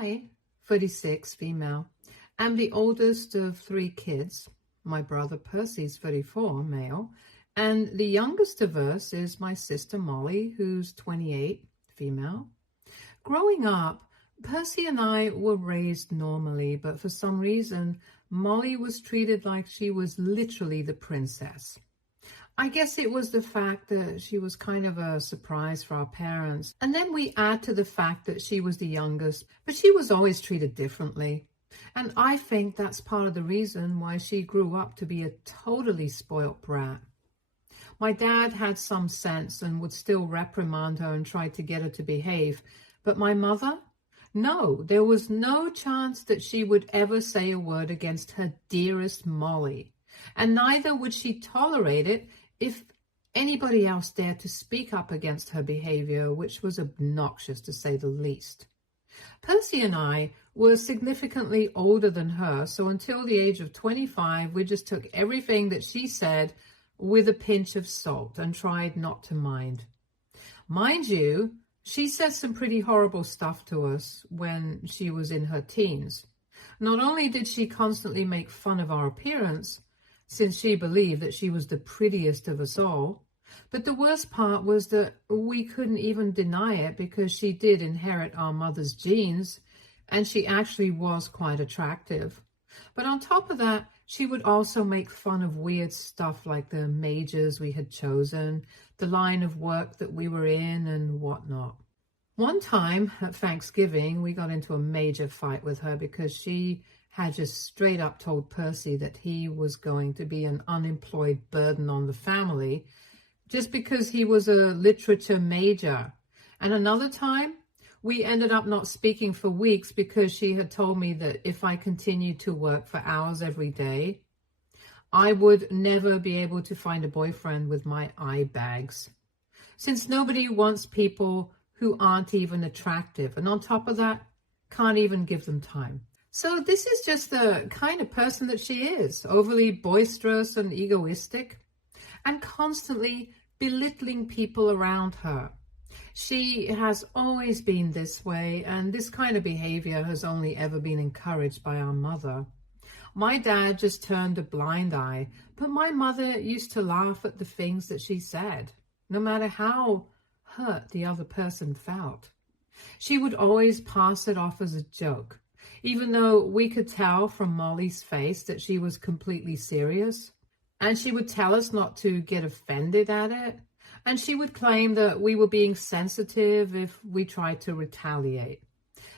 I, 36, female, am the oldest of 3 kids. My brother Percy's 34, male, and the youngest of us is my sister Molly, who's 28, female. Growing up, Percy and I were raised normally, but for some reason, Molly was treated like she was literally the princess. I guess it was the fact that she was kind of a surprise for our parents. And then we add to the fact that she was the youngest, but she was always treated differently. And I think that's part of the reason why she grew up to be a totally spoilt brat. My dad had some sense and would still reprimand her and try to get her to behave. But my mother? No, there was no chance that she would ever say a word against her dearest Molly. And neither would she tolerate it if anybody else dared to speak up against her behavior, which was obnoxious to say the least. Percy and I were significantly older than her, so until the age of 25, we just took everything that she said with a pinch of salt and tried not to mind. Mind you, she said some pretty horrible stuff to us when she was in her teens. Not only did she constantly make fun of our appearance, since she believed that she was the prettiest of us all, but the worst part was that we couldn't even deny it because she did inherit our mother's genes, and she actually was quite attractive. But on top of that, she would also make fun of weird stuff like the majors we had chosen, the line of work that we were in, and whatnot. One time at Thanksgiving, we got into a major fight with her because she had just straight up told Percy that he was going to be an unemployed burden on the family just because he was a literature major. And another time, we ended up not speaking for weeks because she had told me that if I continued to work for hours every day, I would never be able to find a boyfriend with my eye bags. Since nobody wants people who aren't even attractive, and on top of that, can't even give them time. So this is just the kind of person that she is, overly boisterous and egoistic, and constantly belittling people around her. She has always been this way, and this kind of behavior has only ever been encouraged by our mother. My dad just turned a blind eye, but my mother used to laugh at the things that she said, no matter how hurt the other person felt. She would always pass it off as a joke, even though we could tell from Molly's face that she was completely serious. And she would tell us not to get offended at it. And she would claim that we were being sensitive if we tried to retaliate.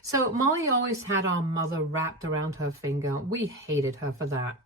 So Molly always had our mother wrapped around her finger. We hated her for that.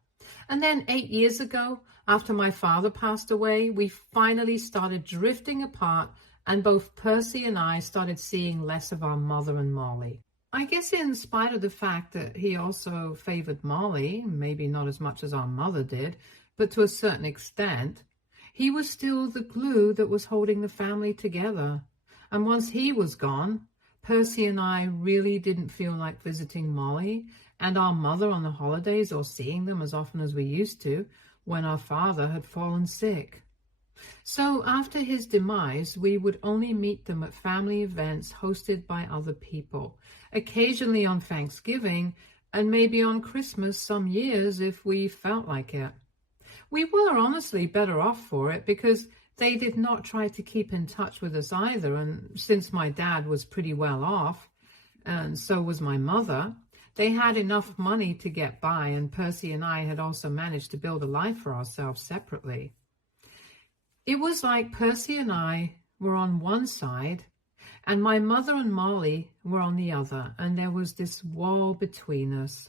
And then 8 years ago, after my father passed away, we finally started drifting apart, and both Percy and I started seeing less of our mother and Molly. I guess in spite of the fact that he also favored Molly, maybe not as much as our mother did, but to a certain extent, he was still the glue that was holding the family together. And once he was gone, Percy and I really didn't feel like visiting Molly and our mother on the holidays or seeing them as often as we used to when our father had fallen sick. So after his demise, we would only meet them at family events hosted by other people, occasionally on Thanksgiving, and maybe on Christmas some years if we felt like it. We were honestly better off for it because they did not try to keep in touch with us either, and since my dad was pretty well off, and so was my mother, they had enough money to get by, and Percy and I had also managed to build a life for ourselves separately. It was like Percy and I were on one side, and my mother and Molly were on the other, and there was this wall between us.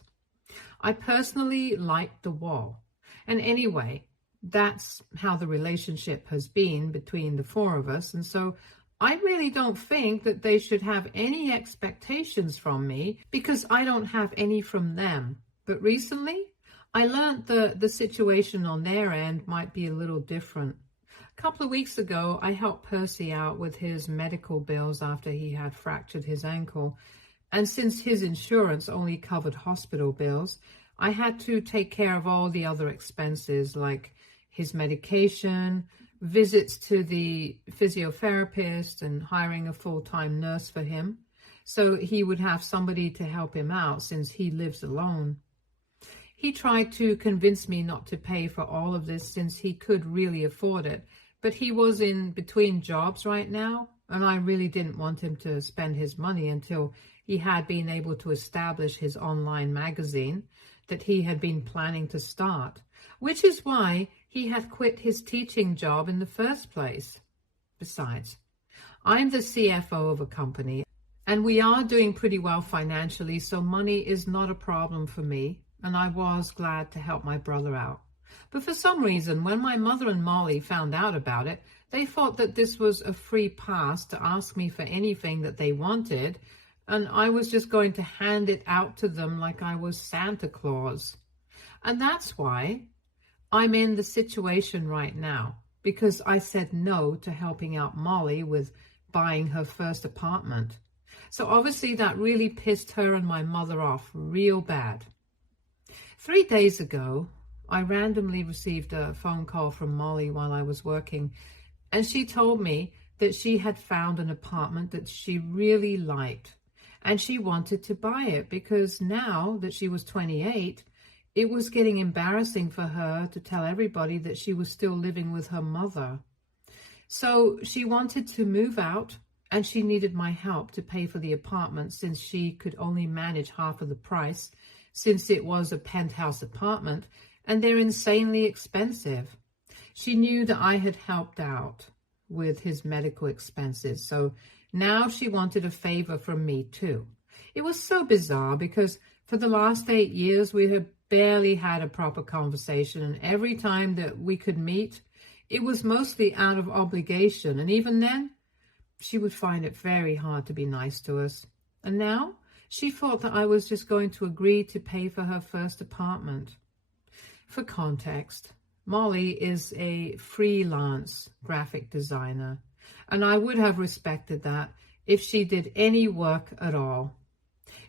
I personally liked the wall. And anyway, that's how the relationship has been between the 4 of us. And so I really don't think that they should have any expectations from me because I don't have any from them. But recently, I learned that the situation on their end might be a little different. A couple of weeks ago, I helped Percy out with his medical bills after he had fractured his ankle. And since his insurance only covered hospital bills, I had to take care of all the other expenses like his medication, visits to the physiotherapist, and hiring a full-time nurse for him. so he would have somebody to help him out since he lives alone. He tried to convince me not to pay for all of this since he could really afford it, but he was in between jobs right now, and I really didn't want him to spend his money until he had been able to establish his online magazine that he had been planning to start, which is why he had quit his teaching job in the first place. Besides, I'm the CFO of a company, and we are doing pretty well financially, so money is not a problem for me, and I was glad to help my brother out. But for some reason, when my mother and Molly found out about it, they thought that this was a free pass to ask me for anything that they wanted, and I was just going to hand it out to them like I was Santa Claus. And that's why I'm in the situation right now, because I said no to helping out Molly with buying her first apartment. So obviously that really pissed her and my mother off real bad. 3 days ago, I randomly received a phone call from Molly while I was working, and she told me that she had found an apartment that she really liked, and she wanted to buy it because now that she was 28, it was getting embarrassing for her to tell everybody that she was still living with her mother. So she wanted to move out, and she needed my help to pay for the apartment since she could only manage half of the price, since it was a penthouse apartment, and they're insanely expensive. She knew that I had helped out with his medical expenses, so now she wanted a favor from me too. It was so bizarre because for the last 8 years we had barely had a proper conversation, and every time that we could meet, it was mostly out of obligation, and even then, she would find it very hard to be nice to us. And now, she thought that I was just going to agree to pay for her first apartment. For context, Molly is a freelance graphic designer, and I would have respected that if she did any work at all.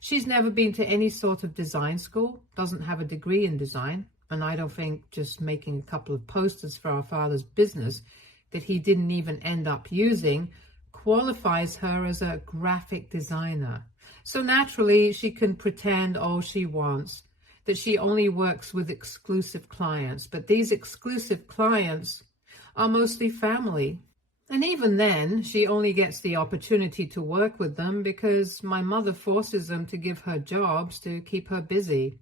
She's never been to any sort of design school, doesn't have a degree in design, and I don't think just making a couple of posters for our father's business that he didn't even end up using qualifies her as a graphic designer. So naturally, she can pretend all she wants, that she only works with exclusive clients, but these exclusive clients are mostly family. And even then, she only gets the opportunity to work with them because my mother forces them to give her jobs to keep her busy.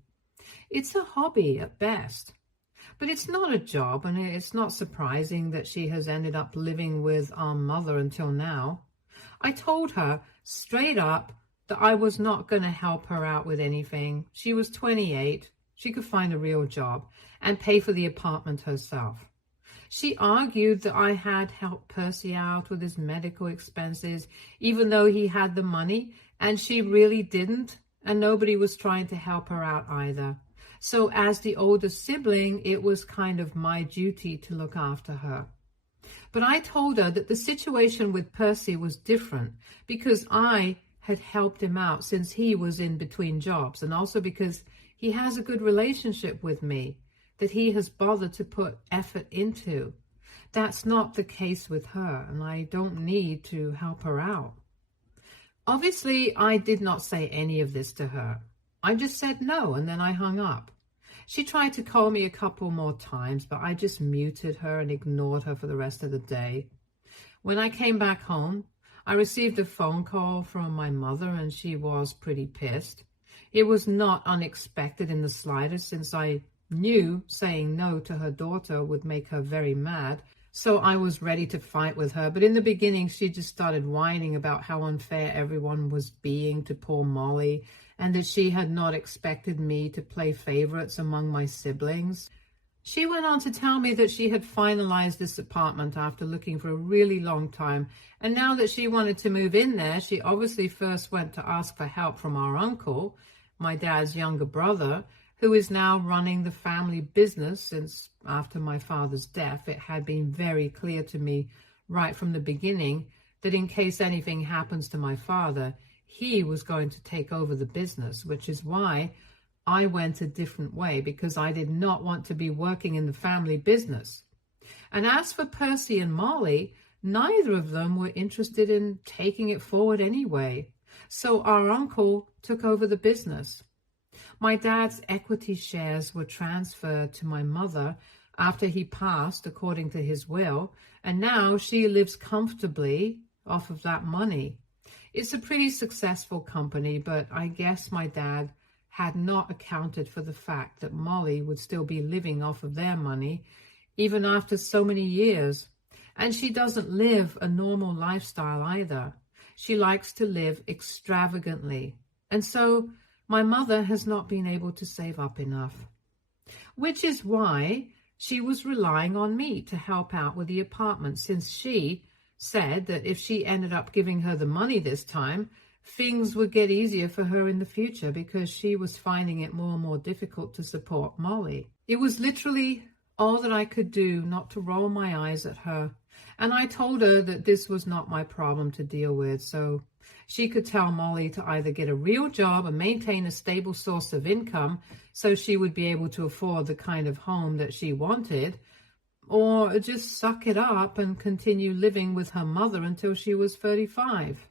It's a hobby at best. But it's not a job, and it's not surprising that she has ended up living with our mother until now. I told her straight up that I was not going to help her out with anything. She was 28. She could find a real job and pay for the apartment herself. She argued that I had helped Percy out with his medical expenses, even though he had the money, and she really didn't, and nobody was trying to help her out either. So as the older sibling, it was kind of my duty to look after her. But I told her that the situation with Percy was different because I had helped him out since he was in between jobs, and also because he has a good relationship with me that he has bothered to put effort into. That's not the case with her, and I don't need to help her out. Obviously, I did not say any of this to her. I just said no, and then I hung up. She tried to call me a couple more times, but I just muted her and ignored her for the rest of the day. When I came back home, I received a phone call from my mother, and she was pretty pissed. It was not unexpected in the slightest, since I knew saying no to her daughter would make her very mad, so I was ready to fight with her. But in the beginning, she just started whining about how unfair everyone was being to poor Molly, and that she had not expected me to play favorites among my siblings. She went on to tell me that she had finalized this apartment after looking for a really long time, and now that she wanted to move in there, she obviously first went to ask for help from our uncle, my dad's younger brother, who is now running the family business since after my father's death. It had been very clear to me right from the beginning that in case anything happens to my father, he was going to take over the business, which is why I went a different way, because I did not want to be working in the family business. And as for Percy and Molly, neither of them were interested in taking it forward anyway. So our uncle took over the business. My dad's equity shares were transferred to my mother after he passed, according to his will, and now she lives comfortably off of that money. It's a pretty successful company, but I guess my dad had not accounted for the fact that Molly would still be living off of their money even after so many years. And she doesn't live a normal lifestyle either. She likes to live extravagantly. And so my mother has not been able to save up enough, which is why she was relying on me to help out with the apartment, since she said that if she ended up giving her the money this time, things would get easier for her in the future because she was finding it more and more difficult to support Molly. It was literally all that I could do not to roll my eyes at her. And I told her that this was not my problem to deal with, so she could tell Molly to either get a real job and maintain a stable source of income so she would be able to afford the kind of home that she wanted, or just suck it up and continue living with her mother until she was 35.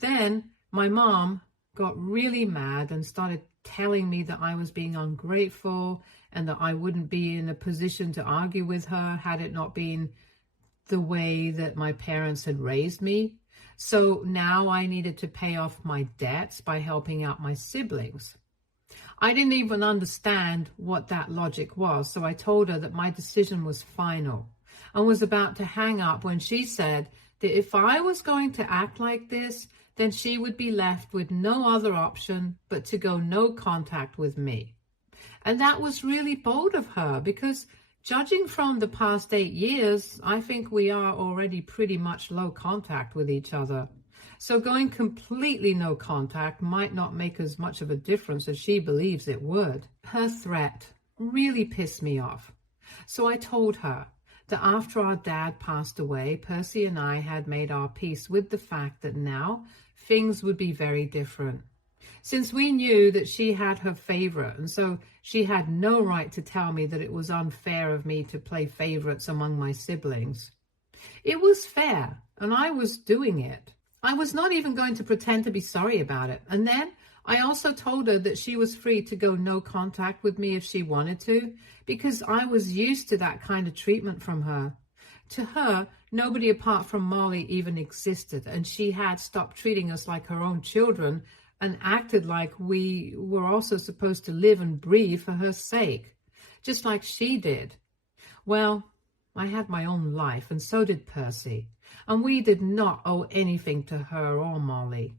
Then my mom got really mad and started telling me that I was being ungrateful and that I wouldn't be in a position to argue with her had it not been the way that my parents had raised me. So now I needed to pay off my debts by helping out my siblings. I didn't even understand what that logic was, so I told her that my decision was final and was about to hang up when she said that if I was going to act like this, then she would be left with no other option but to go no contact with me. And that was really bold of her because, judging from the past 8 years, I think we are already pretty much low contact with each other. So going completely no contact might not make as much of a difference as she believes it would. Her threat really pissed me off. So I told her that after our dad passed away, Percy and I had made our peace with the fact that now things would be very different. Since we knew that she had her favorite, and so she had no right to tell me that it was unfair of me to play favorites among my siblings. It was fair, and I was doing it. I was not even going to pretend to be sorry about it. And then I also told her that she was free to go no contact with me if she wanted to, because I was used to that kind of treatment from her. To her, nobody apart from Molly even existed, and she had stopped treating us like her own children and acted like we were also supposed to live and breathe for her sake, just like she did. Well, I had my own life, and so did Percy, and we did not owe anything to her or Molly.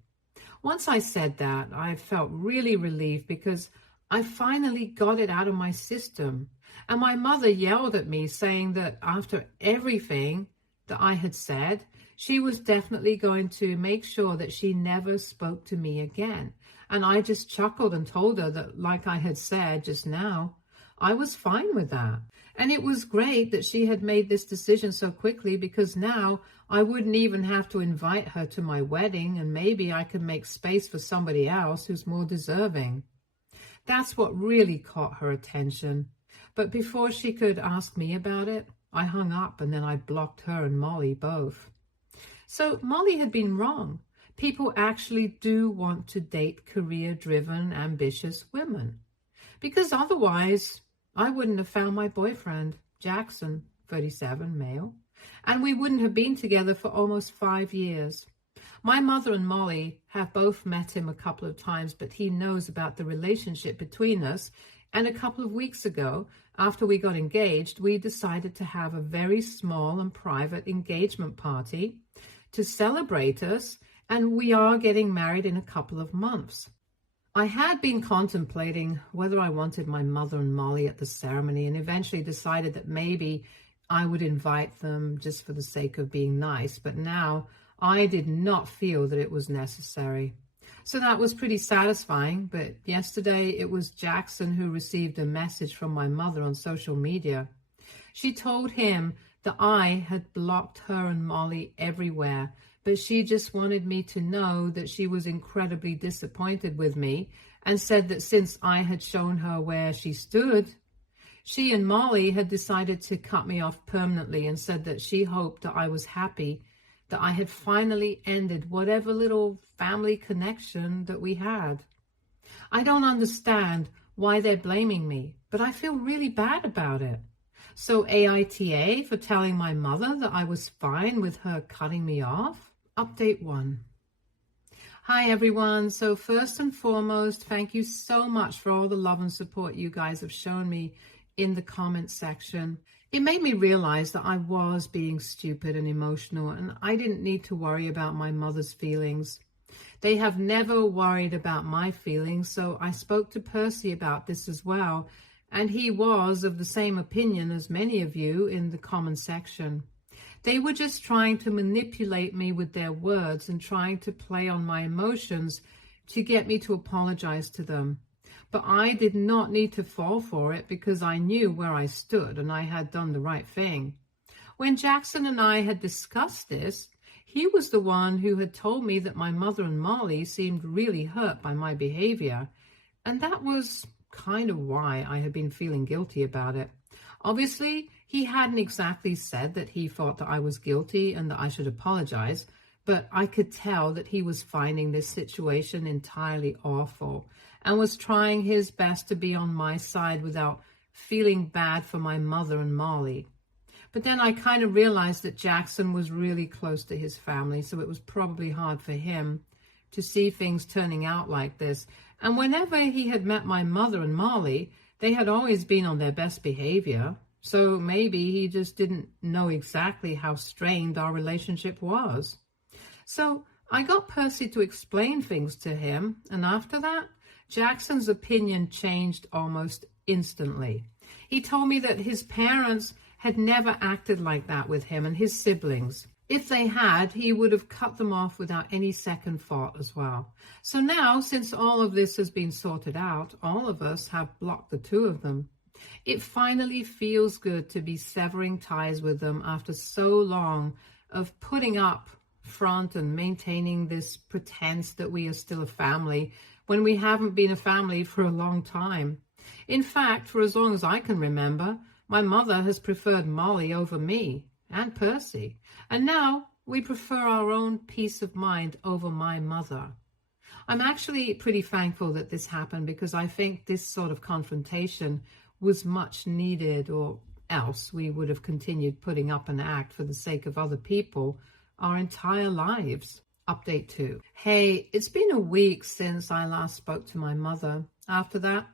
Once I said that, I felt really relieved because I finally got it out of my system, and my mother yelled at me saying that after everything that I had said, she was definitely going to make sure that she never spoke to me again. And I just chuckled and told her that, like I had said just now, I was fine with that. And it was great that she had made this decision so quickly, because now I wouldn't even have to invite her to my wedding, and maybe I could make space for somebody else who's more deserving. That's what really caught her attention. But before she could ask me about it, I hung up, and then I blocked her and Molly both. So Molly had been wrong. People actually do want to date career-driven, ambitious women. Because otherwise, I wouldn't have found my boyfriend, Jackson, 37, male, and we wouldn't have been together for almost 5 years. My mother and Molly have both met him a couple of times, but he knows about the relationship between us. And a couple of weeks ago, after we got engaged, we decided to have a very small and private engagement party to celebrate us, and we are getting married in a couple of months. I had been contemplating whether I wanted my mother and Molly at the ceremony, and eventually decided that maybe I would invite them just for the sake of being nice, but now I did not feel that it was necessary. So that was pretty satisfying, but yesterday it was Jackson who received a message from my mother on social media. She told him that I had blocked her and Molly everywhere, but she just wanted me to know that she was incredibly disappointed with me, and said that since I had shown her where she stood, she and Molly had decided to cut me off permanently, and said that she hoped that I was happy that I had finally ended whatever little family connection that we had. I don't understand why they're blaming me, but I feel really bad about it. So AITA for telling my mother that I was fine with her cutting me off? Update 1. Hi everyone. So first and foremost, thank you so much for all the love and support you guys have shown me in the comment section. It made me realize that I was being stupid and emotional, and I didn't need to worry about my mother's feelings. They have never worried about my feelings, so I spoke to Percy about this as well, and he was of the same opinion as many of you in the comment section. They were just trying to manipulate me with their words and trying to play on my emotions to get me to apologize to them. But I did not need to fall for it because I knew where I stood and I had done the right thing. When Jackson and I had discussed this, he was the one who had told me that my mother and Molly seemed really hurt by my behavior, and that was kind of why I had been feeling guilty about it. Obviously, he hadn't exactly said that he thought that I was guilty and that I should apologize, but I could tell that he was finding this situation entirely awful and was trying his best to be on my side without feeling bad for my mother and Molly. But then I kind of realized that Jackson was really close to his family, so it was probably hard for him to see things turning out like this. And whenever he had met my mother and Molly, they had always been on their best behavior. So maybe he just didn't know exactly how strained our relationship was. So I got Percy to explain things to him, and after that, Jackson's opinion changed almost instantly. He told me that his parents had never acted like that with him and his siblings. If they had, he would have cut them off without any second thought as well. So now, since all of this has been sorted out, all of us have blocked the two of them. It finally feels good to be severing ties with them after so long of putting up front and maintaining this pretense that we are still a family when we haven't been a family for a long time. In fact, for as long as I can remember, my mother has preferred Molly over me and Percy, and now we prefer our own peace of mind over my mother. I'm actually pretty thankful that this happened because I think this sort of confrontation was much needed, or else we would have continued putting up an act for the sake of other people our entire lives. Update 2. Hey, it's been a week since I last spoke to my mother. After that,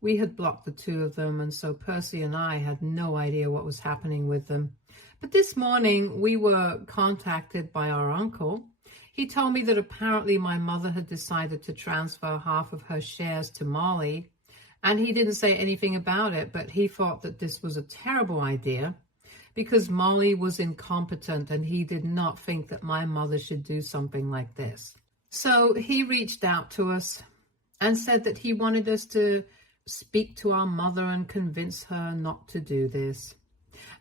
we had blocked the two of them, and so Percy and I had no idea what was happening with them. But this morning, we were contacted by our uncle. He told me that apparently my mother had decided to transfer half of her shares to Molly, and he didn't say anything about it, but he thought that this was a terrible idea because Molly was incompetent and he did not think that my mother should do something like this. So he reached out to us and said that he wanted us to speak to our mother and convince her not to do this.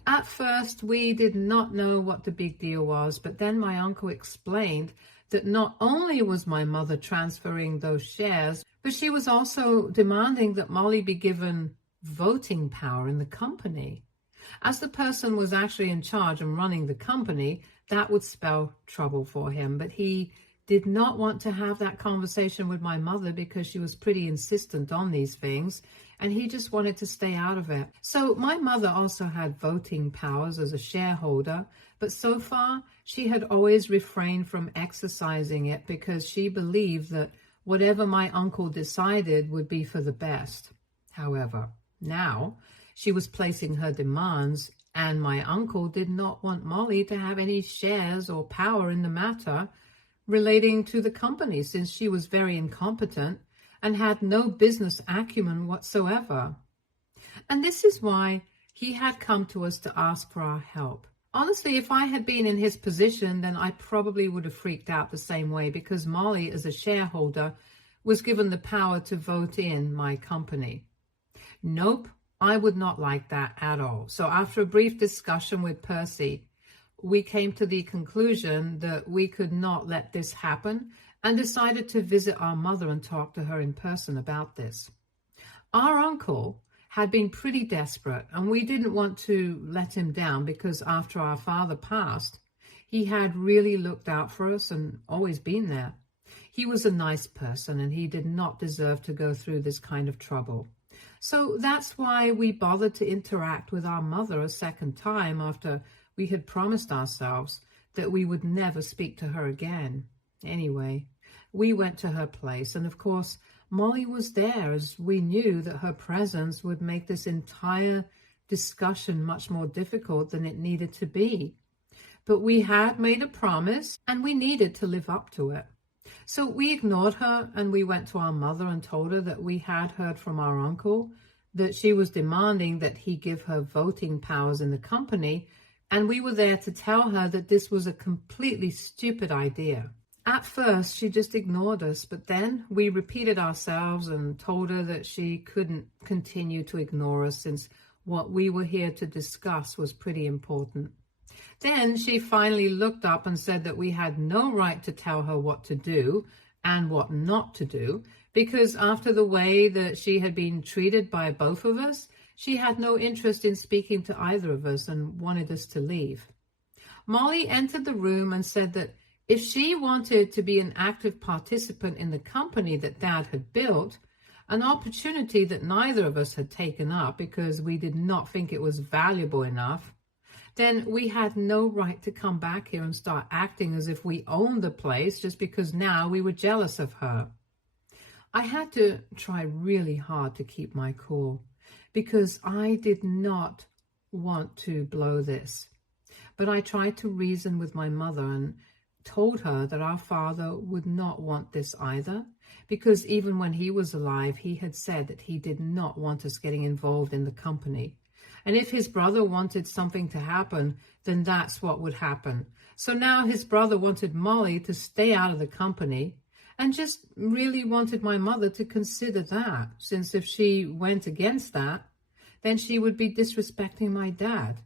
At first, we did not know what the big deal was, but then my uncle explained that not only was my mother transferring those shares, but she was also demanding that Molly be given voting power in the company. As the person was actually in charge and running the company, that would spell trouble for him, but he did not want to have that conversation with my mother because she was pretty insistent on these things, and he just wanted to stay out of it. So my mother also had voting powers as a shareholder, but so far she had always refrained from exercising it because she believed that whatever my uncle decided would be for the best. However, now she was placing her demands, and my uncle did not want Molly to have any shares or power in the matter relating to the company, since she was very incompetent and had no business acumen whatsoever. And this is why he had come to us to ask for our help. Honestly, if I had been in his position, then I probably would have freaked out the same way, because Molly, as a shareholder, was given the power to vote in my company. Nope, I would not like that at all. So after a brief discussion with Percy, we came to the conclusion that we could not let this happen and decided to visit our mother and talk to her in person about this. Our uncle had been pretty desperate, and we didn't want to let him down because after our father passed, He had really looked out for us and always been there. He was a nice person and he did not deserve to go through this kind of trouble. So that's why we bothered to interact with our mother a second time after we had promised ourselves that we would never speak to her again. Anyway, we went to her place, and of course, Molly was there, as we knew that her presence would make this entire discussion much more difficult than it needed to be. But we had made a promise, and we needed to live up to it. So we ignored her, and we went to our mother and told her that we had heard from our uncle that she was demanding that he give her voting powers in the company, and we were there to tell her that this was a completely stupid idea. At first, she just ignored us, but then we repeated ourselves and told her that she couldn't continue to ignore us since what we were here to discuss was pretty important. Then she finally looked up and said that we had no right to tell her what to do and what not to do, because after the way that she had been treated by both of us, she had no interest in speaking to either of us and wanted us to leave. Molly entered the room and said that if she wanted to be an active participant in the company that Dad had built, an opportunity that neither of us had taken up because we did not think it was valuable enough, then we had no right to come back here and start acting as if we owned the place just because now we were jealous of her. I had to try really hard to keep my cool because I did not want to blow this. But I tried to reason with my mother and told her that our father would not want this either, because even when he was alive, he had said that he did not want us getting involved in the company. And if his brother wanted something to happen, then that's what would happen. So now his brother wanted Molly to stay out of the company and just really wanted my mother to consider that, since if she went against that, then she would be disrespecting my dad.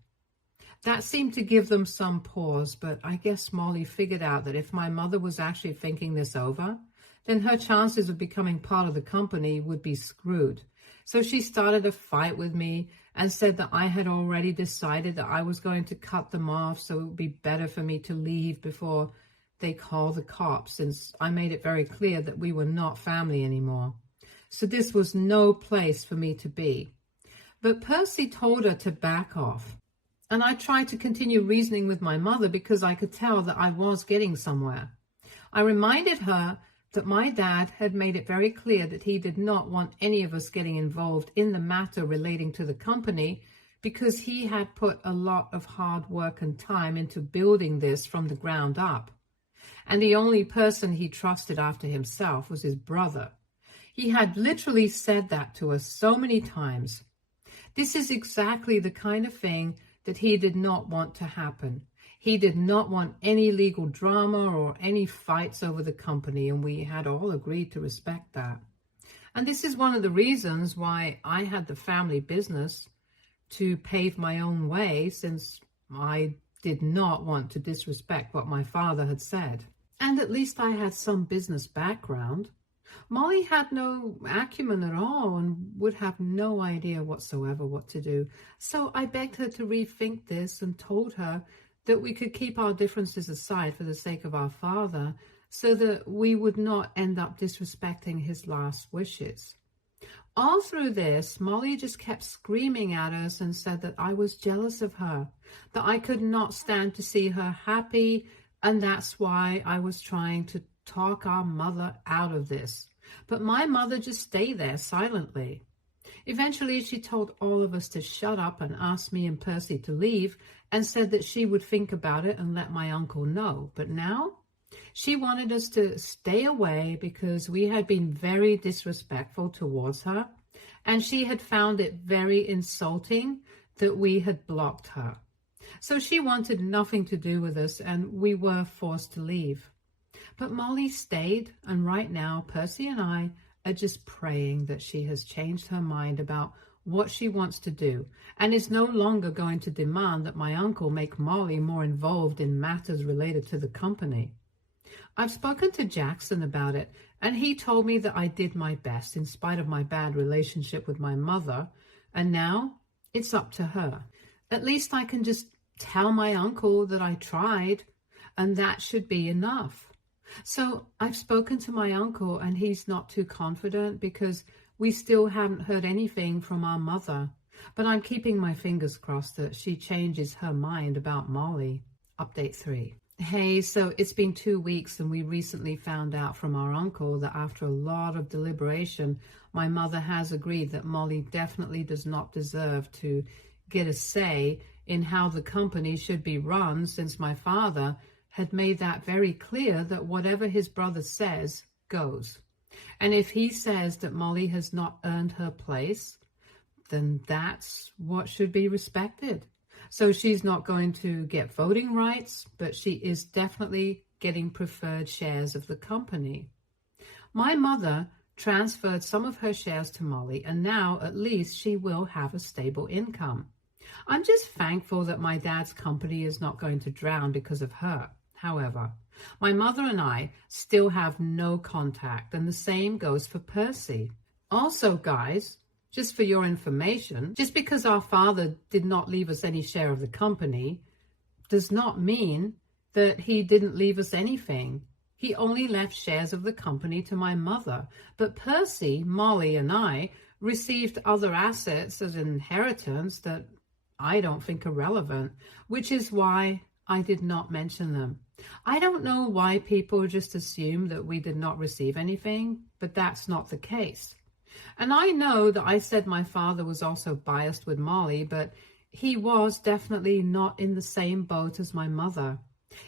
That seemed to give them some pause, but I guess Molly figured out that if my mother was actually thinking this over, then her chances of becoming part of the company would be screwed. So she started a fight with me and said that I had already decided that I was going to cut them off, so it would be better for me to leave before they call the cops, since I made it very clear that we were not family anymore. So this was no place for me to be. But Percy told her to back off. And I tried to continue reasoning with my mother because I could tell that I was getting somewhere. I reminded her that my dad had made it very clear that he did not want any of us getting involved in the matter relating to the company because he had put a lot of hard work and time into building this from the ground up. And the only person he trusted after himself was his brother. He had literally said that to us so many times. This is exactly the kind of thing that he did not want to happen. He did not want any legal drama or any fights over the company, and we had all agreed to respect that. And this is one of the reasons why I had the family business to pave my own way, since I did not want to disrespect what my father had said. And at least I had some business background. Molly had no acumen at all and would have no idea whatsoever what to do. So I begged her to rethink this and told her that we could keep our differences aside for the sake of our father so that we would not end up disrespecting his last wishes. All through this, Molly just kept screaming at us and said that I was jealous of her, that I could not stand to see her happy, and that's why I was trying to talk our mother out of this. But my mother just stayed there silently. Eventually, she told all of us to shut up and asked me and Percy to leave and said that she would think about it and let my uncle know. But now, she wanted us to stay away because we had been very disrespectful towards her, and she had found it very insulting that we had blocked her. So she wanted nothing to do with us, and we were forced to leave. But Molly stayed, and right now, Percy and I are just praying that she has changed her mind about what she wants to do and is no longer going to demand that my uncle make Molly more involved in matters related to the company. I've spoken to Jackson about it, and he told me that I did my best in spite of my bad relationship with my mother, and now it's up to her. At least I can just tell my uncle that I tried. and that should be enough. So I've spoken to my uncle, and he's not too confident because we still haven't heard anything from our mother. But I'm keeping my fingers crossed that she changes her mind about Molly. Update 3. Hey, so it's been 2 weeks, and we recently found out from our uncle that after a lot of deliberation, my mother has agreed that Molly definitely does not deserve to get a say in how the company should be run, since my father had made that very clear that whatever his brother says goes. And if he says that Molly has not earned her place, then that's what should be respected. So she's not going to get voting rights, but she is definitely getting preferred shares of the company. My mother transferred some of her shares to Molly, and now at least she will have a stable income. I'm just thankful that my dad's company is not going to drown because of her. However, my mother and I still have no contact, and the same goes for Percy. Also, guys, just for your information, just because our father did not leave us any share of the company does not mean that he didn't leave us anything. He only left shares of the company to my mother. But Percy, Molly, and I received other assets as inheritance that I don't think are relevant, which is why I did not mention them. I don't know why people just assume that we did not receive anything, but that's not the case. And I know that I said my father was also biased with Molly, but he was definitely not in the same boat as my mother.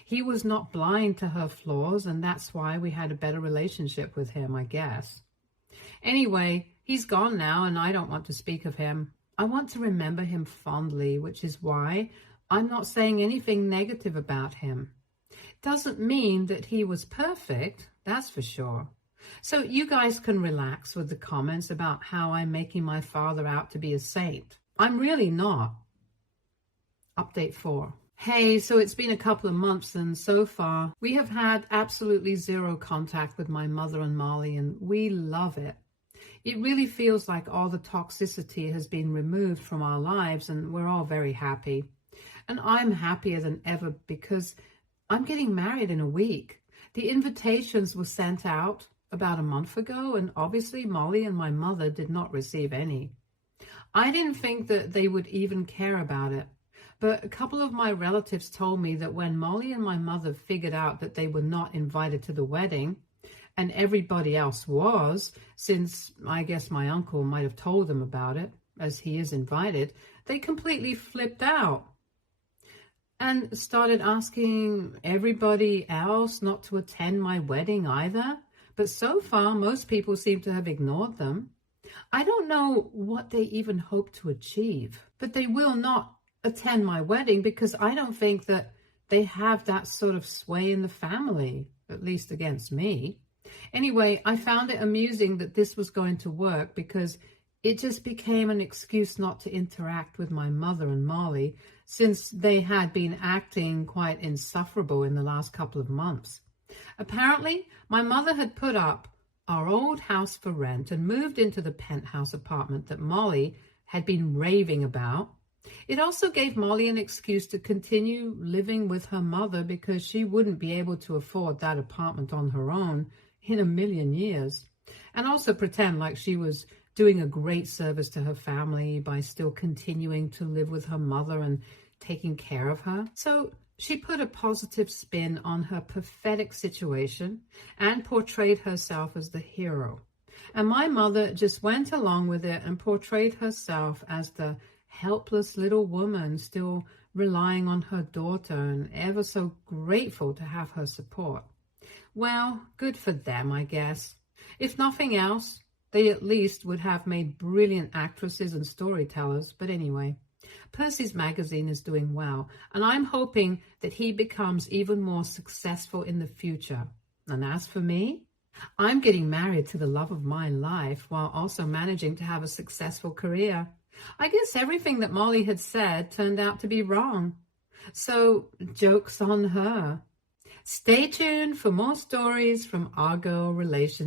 He was not blind to her flaws, and that's why we had a better relationship with him, I guess. Anyway, he's gone now, and I don't want to speak of him. I want to remember him fondly, which is why I'm not saying anything negative about him. Doesn't mean that he was perfect, that's for sure. So you guys can relax with the comments about how I'm making my father out to be a saint. I'm really not. Update 4. Hey, so it's been a couple of months, and so far we have had absolutely zero contact with my mother and Molly, and we love it. It really feels like all the toxicity has been removed from our lives, and we're all very happy. And I'm happier than ever because I'm getting married in a week. The invitations were sent out about a month ago, and obviously Molly and my mother did not receive any. I didn't think that they would even care about it, but a couple of my relatives told me that when Molly and my mother figured out that they were not invited to the wedding, and everybody else was, since I guess my uncle might have told them about it, as he is invited, they completely flipped out and started asking everybody else not to attend my wedding either. But so far, most people seem to have ignored them. I don't know what they even hope to achieve, but they will not attend my wedding because I don't think that they have that sort of sway in the family, at least against me. Anyway, I found it amusing that this was going to work because it just became an excuse not to interact with my mother and Molly, since they had been acting quite insufferable in the last couple of months. Apparently, my mother had put up our old house for rent and moved into the penthouse apartment that Molly had been raving about. It also gave Molly an excuse to continue living with her mother because she wouldn't be able to afford that apartment on her own in a million years, and also pretend like she was doing a great service to her family by still continuing to live with her mother and taking care of her. So she put a positive spin on her pathetic situation and portrayed herself as the hero. And my mother just went along with it and portrayed herself as the helpless little woman still relying on her daughter and ever so grateful to have her support. Well, good for them, I guess. If nothing else, they at least would have made brilliant actresses and storytellers. But anyway, Percy's magazine is doing well, and I'm hoping that he becomes even more successful in the future. And as for me, I'm getting married to the love of my life while also managing to have a successful career. I guess everything that Molly had said turned out to be wrong. So, joke's on her. Stay tuned for more stories from our girl relations.